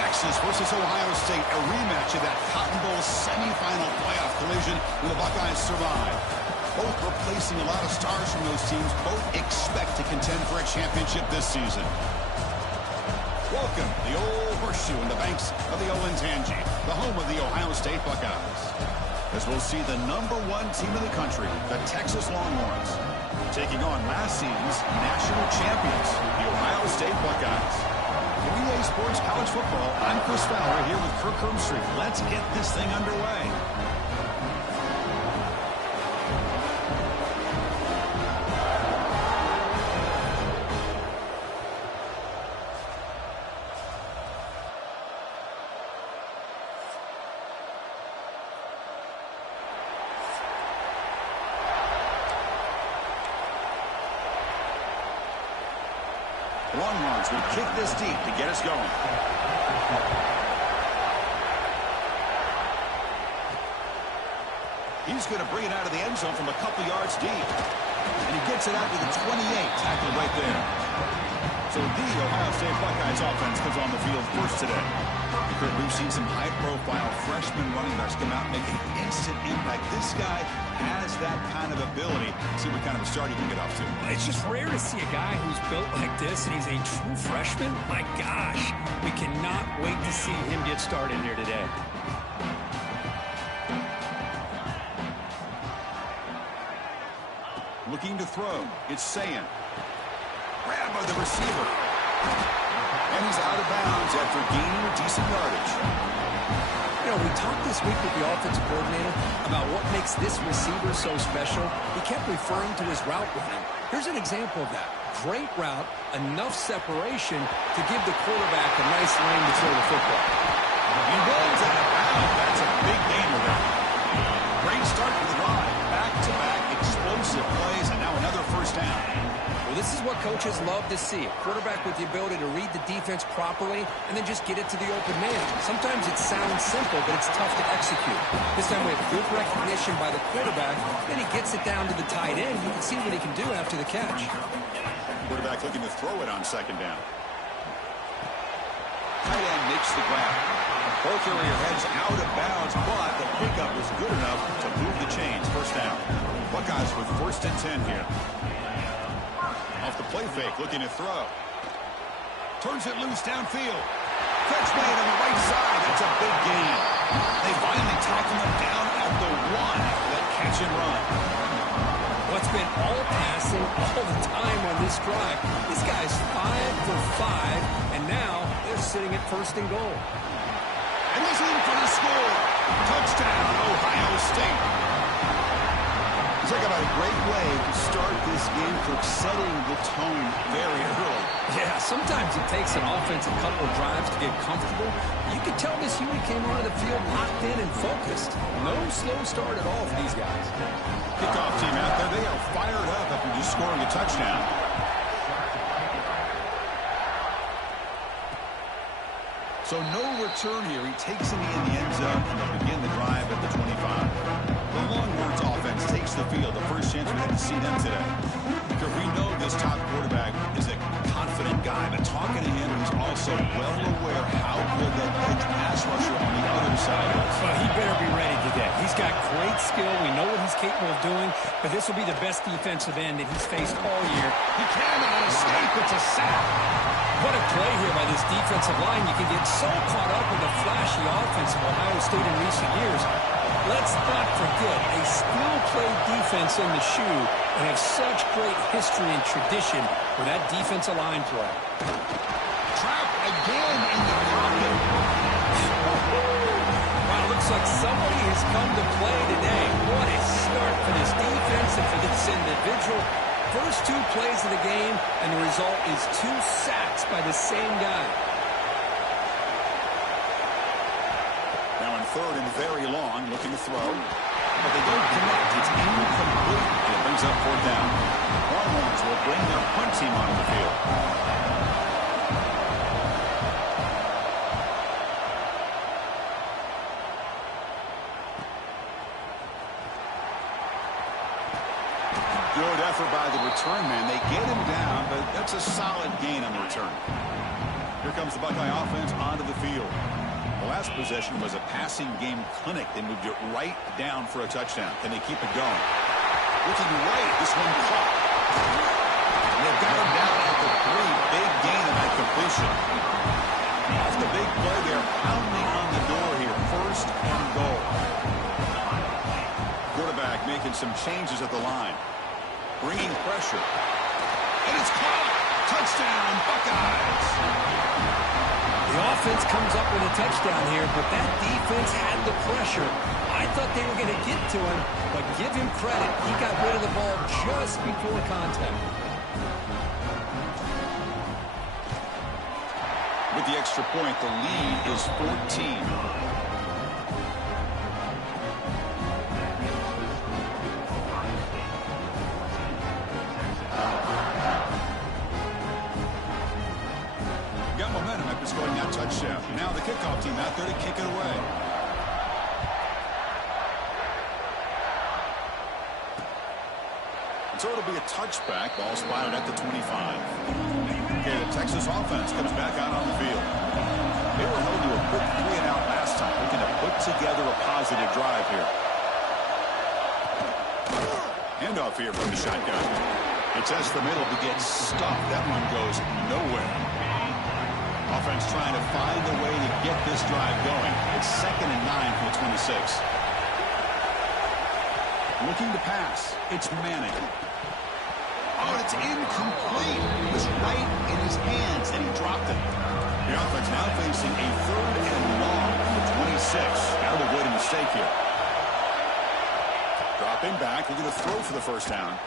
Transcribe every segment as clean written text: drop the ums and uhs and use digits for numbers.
Texas versus Ohio State, a rematch of that Cotton Bowl semifinal playoff collision where the Buckeyes survive. Both replacing a lot of stars from those teams. Both expect to contend for a championship this season. Welcome, the old horseshoe in the banks of the Ncaa26, the home of the Ohio State Buckeyes. As we'll see the #1 team in the country, the Texas Longhorns, taking on last season's national champions, the Ohio State Buckeyes. In EA Sports College Football, I'm Chris Fowler here with Kirk Hermstreet. Let's get this thing underway. Longhorns will kick this deep to get us going. He's going to bring it out of the end zone from a couple yards deep. And he gets it out to the 28, tackled right there. So the Ohio State Buckeyes offense comes on the field first today. We've seen some high-profile freshman running backs come out and make an instant impact. This guy has that kind of ability. See what kind of a start he can get off to. It's just rare to see a guy who's built like this, and he's a true freshman. My gosh, we cannot wait to see him get started here today. Looking to throw. It's Saying. Grab by the receiver. And he's out of bounds after gaining a decent yardage. You know, we talked this week with the offensive coordinator about what makes this receiver so special. He kept referring to his route running. Here's an example of that. Great route, enough separation to give the quarterback a nice lane to throw the football. He rolls out of bounds. That's a big gainer there. Great start to the drive. Back-to-back explosive plays, and now another first down. Well, this is what coaches love to see. A quarterback with the ability to read the defense properly and then just get it to the open man. Sometimes it sounds simple, but it's tough to execute. This time we have good recognition by the quarterback, then he gets it down to the tight end. You can see what he can do after the catch. Quarterback looking to throw it on second down. Tight end makes the grab. Ball carrier heads out of bounds, but the pickup was good enough to move the chains. First down. Buckeyes with 1st and 10 here. Off the play fake, looking to throw. Turns it loose downfield. Catch made on the right side. That's a big gain. They finally tackle him down at the 1 after that catch and run. What's been all passing all the time on this drive. This guy's 5 for 5, and now they're sitting at 1st and goal. And he's in for the score. Touchdown, Ohio State. Talk about a great way to start this game for setting the tone very early. Yeah, sometimes it takes an offense a couple of drives to get comfortable. You can tell this unit came onto the field locked in and focused. No slow start at all for these guys. Kickoff team out there, they are fired up after just scoring a touchdown. So no return here. He takes it in the end zone and they'll begin the drive at the 25. The Longhorns offense takes the field. The first chance we had to see them today. Because we know this top quarterback is a confident guy, but talking to him, he's also well aware how good that edge pass rusher on the other side is. Well, he better be ready today. He's got great skill. We know what he's capable of doing, but this will be the best defensive end that he's faced all year. He cannot escape. It's a sack. What a play here by this defensive line. You can get so caught up with the flashy offense of Ohio State in recent years. Let's not forget a skill-played defense in the shoe and have such great history and tradition for that defensive line play. Trapped again in the pocket. Wow, looks like somebody has come to play today. What a start for this defense and for this individual. First 2 plays of the game, and the result is 2 sacks by the same guy. Now in 3rd and very long, looking to throw. But they don't connect. It's incomplete, and it brings up 4th down. Longhorns will bring their punt team onto the field. Good effort by the return man. They get him down, but that's a solid gain on the return. Here comes the Buckeye offense onto the field. The last possession was a passing game clinic. They moved it right down for a touchdown. Can they keep it going? Looking right, this one caught. And they've got him down at the 3. Big gain on that completion. Off the big play there, pounding on the door here. 1st and goal. Quarterback making some changes at the line. Bringing pressure. And it's caught. Touchdown, Buckeyes. The offense comes up with a touchdown here, but that defense had the pressure. I thought they were going to get to him, but give him credit. He got rid of the ball just before contact. With the extra point, the lead is 14. Momentum after scoring that touchdown. Now the kickoff team out there to kick it away. So it'll be a touchback. Ball spotted at the 25. Okay, the Texas offense comes back out on the field. They were held to a quick 3-and-out last time. Looking to put together a positive drive here. Handoff here from the shotgun. It tests the middle to get stuffed. That one goes nowhere. Offense trying to find a way to get this drive going. It's 2nd and 9 from the 26. Looking to pass. It's Manning. Oh, and it's incomplete. It was right in his hands, and he dropped it. The offense now facing a 3rd and long from the 26. Got to avoid a mistake here. Dropping back. Looking to throw for the 1st down.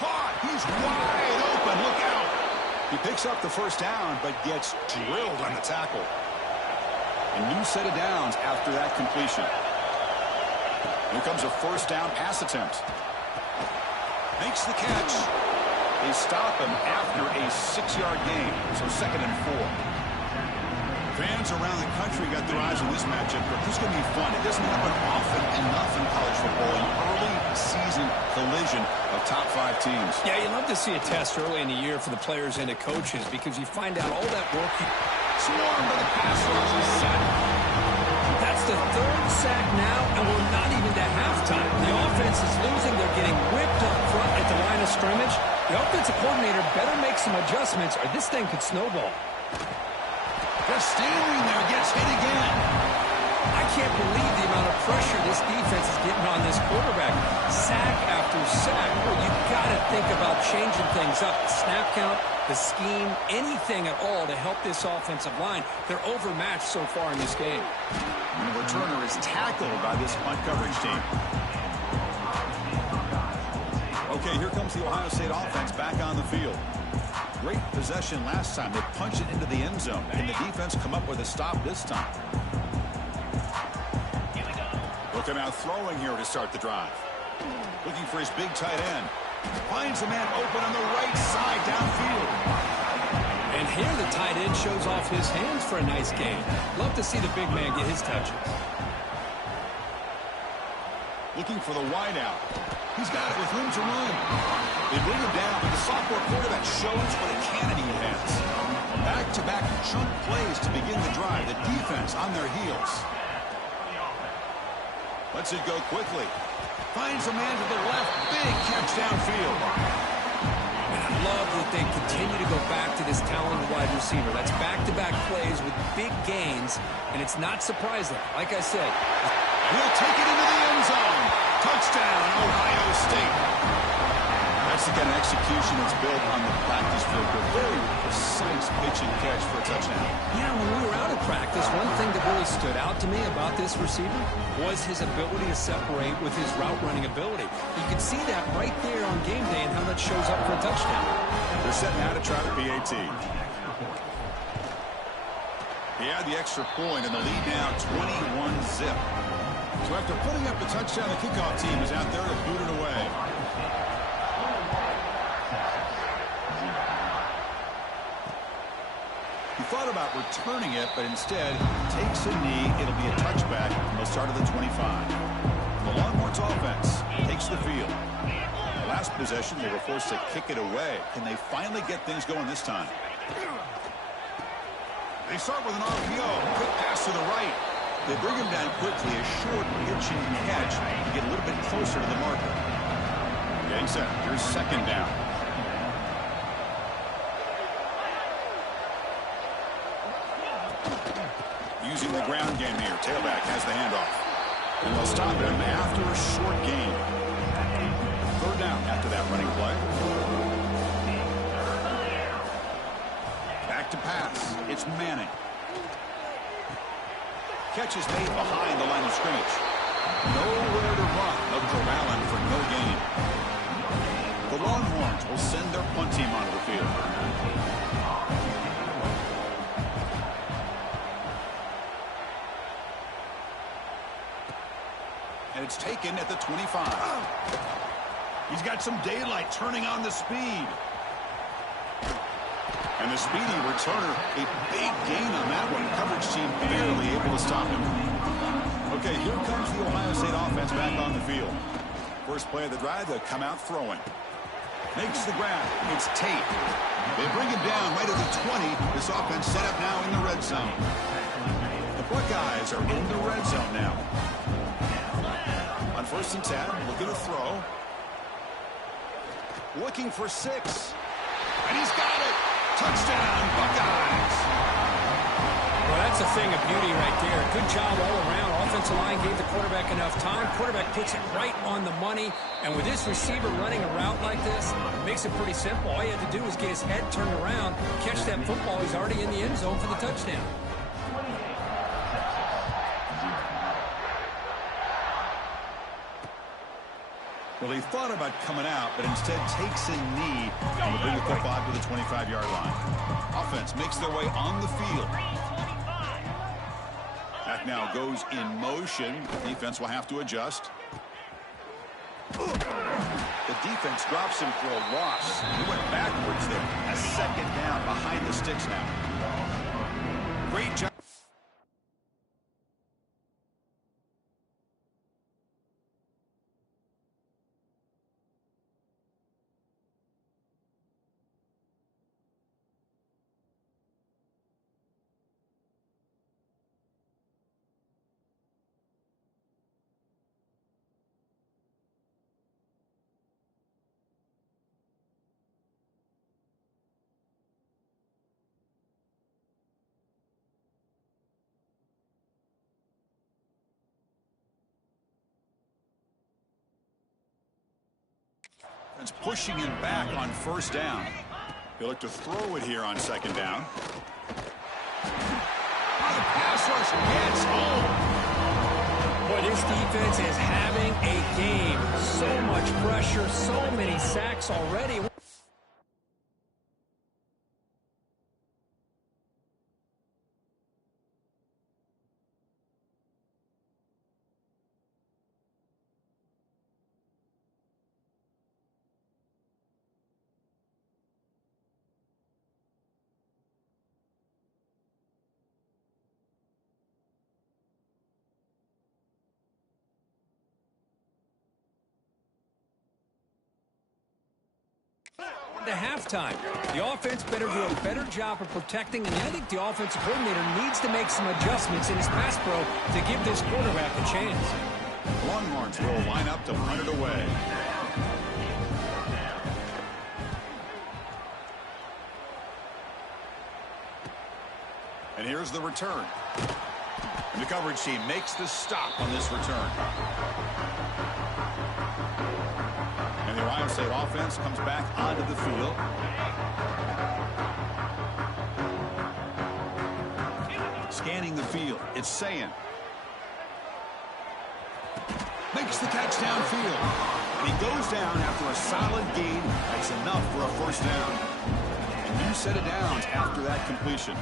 Caught. He's wide open. Look out. He picks up the 1st down, but gets drilled on the tackle. A new set of downs after that completion. Here comes a 1st down pass attempt. Makes the catch. They stop him after a 6-yard gain, so 2nd and 4. Fans around the country got their eyes on this matchup, but this is going to be fun. It doesn't happen often enough in college football. An early season collision of top 5 teams. Yeah, you love to see a test early in the year for the players and the coaches because you find out all that work. Swarmed by the pass rush is set. That's the 3rd sack now, and we're not even to halftime. The offense is losing. They're getting whipped up front at the line of scrimmage. The offensive coordinator better make some adjustments or this thing could snowball. Just stealing there, gets hit again. I can't believe the amount of pressure this defense is getting on this quarterback. Sack after sack. Well, you've got to think about changing things up. The snap count, the scheme, anything at all to help this offensive line. They're overmatched so far in this game. And the returner is tackled by this punt coverage team. Okay, here comes the Ohio State offense back on the field. Great possession last time. They punch it into the end zone. Can the defense come up with a stop this time? Look him out throwing here to start the drive. Looking for his big tight end. Finds a man open on the right side downfield. And here the tight end shows off his hands for a nice gain. Love to see the big man get his touches. Looking for the wide out. He's got it with room to run. They bring him down, but the sophomore quarterback shows what a cannon he has. Back-to-back chunk plays to begin the drive. The defense on their heels. Lets it go quickly. Finds a man to the left. Big catch downfield. And I love that they continue to go back to this talented wide receiver. That's back-to-back plays with big gains, and it's not surprising. Like I said, he'll take it into the end zone. Touchdown, Ohio State. That's the kind of execution that's built on the practice field. A very precise pitch and catch for a touchdown. Yeah, when we were out of practice, one thing that really stood out to me about this receiver was his ability to separate with his route running ability. You can see that right there on game day and how that shows up for a touchdown. They're setting out to try the PAT. He had the extra point and the lead now 21-zip. So after putting up the touchdown, the kickoff team is out there to boot it away. He thought about returning it, but instead takes a knee. It'll be a touchback from the start of the 25. The Longhorns offense takes the field. The last possession, they were forced to kick it away. Can they finally get things going this time? They start with an RPO. Quick pass to the right. They bring him down quickly. A short pitch and catch to get a little bit closer to the marker. Getting set. Here's second down. Using the ground game here. Tailback has the handoff. And they'll stop him after a short gain. Third down after that running play. Back to pass. It's Manning. Catch is made behind the line of scrimmage. Nowhere to run. They'll corral him for no gain. The Longhorns will send their punt team onto the field. And it's taken at the 25. He's got some daylight turning on the speed. And the speedy returner, a big gain on that one. Coverage team barely able to stop him. Okay, here comes the Ohio State offense back on the field. First play of the drive, they'll come out throwing. Makes the grab. It's Tate. They bring him down right at the 20. This offense set up now in the red zone. The Buckeyes are in the red zone now. On 1st and 10, look at the throw. Looking for 6. And he's got it. Touchdown, Buckeyes. Well, that's a thing of beauty right there. Good job all around. Offensive line gave the quarterback enough time. Quarterback puts it right on the money. And with this receiver running a route like this, it makes it pretty simple. All you have to do is get his head turned around, catch that football. He's already in the end zone for the touchdown. Well, he thought about coming out, but instead takes a knee and will bring the football to the 25-yard line. Offense makes their way on the field. That now goes in motion. Defense will have to adjust. The defense drops him for a loss. He went backwards there. A second down behind the sticks now. Great job. It's pushing him back on 1st down. They look to throw it here on 2nd down. The pass rush gets home. Boy, this defense is having a game. So much pressure, so many sacks already. To halftime. The offense better do a better job of protecting, and I think the offensive coordinator needs to make some adjustments in his pass pro to give this quarterback a chance. Longhorns will line up to punt it away. And here's the return. And the coverage team makes the stop on this return. And the Ohio State offense comes back onto the field. Scanning the field. It's Saying. Makes the catch downfield. And he goes down after a solid gain. That's enough for a 1st down. And new set of downs after that completion.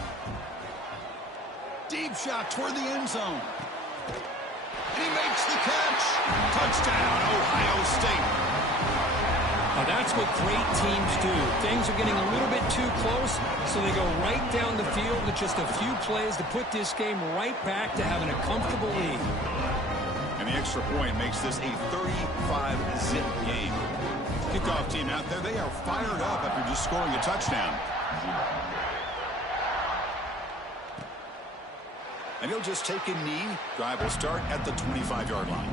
Deep shot toward the end zone. And he makes the catch. Touchdown, Ohio State. Now that's what great teams do. Things are getting a little bit too close, so they go right down the field with just a few plays to put this game right back to having a comfortable lead. And the extra point makes this a 35-zip game. Kickoff team out there, they are fired up after just scoring a touchdown. And he'll just take a knee. Drive will start at the 25-yard line.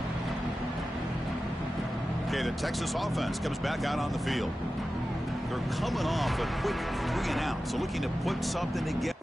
Okay, the Texas offense comes back out on the field. They're coming off a quick 3-and-out, so looking to put something together.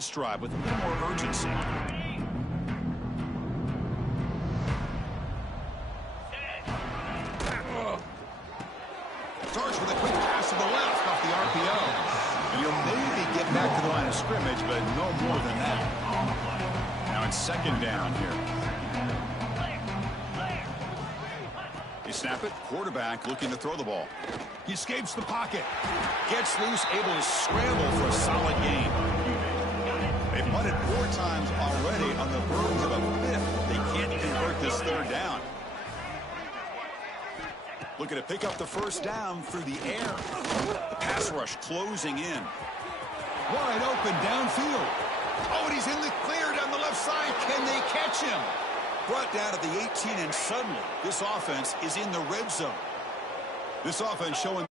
this drive with a little more urgency. Starts with a quick pass to the left off the RPO. And he'll maybe get back to the line of scrimmage, but no more than that. Now it's second down here. They snap it. Quarterback looking to throw the ball. He escapes the pocket. Gets loose, able to scramble for a solid gain. They've punted 4 times already on the verge of a 5th. They can't convert this third down. Looking to pick up the first down through the air. The pass rush closing in. Wide open downfield. Oh, and he's in the clear down the left side. Can they catch him? Brought down at the 18, and suddenly this offense is in the red zone. This offense showing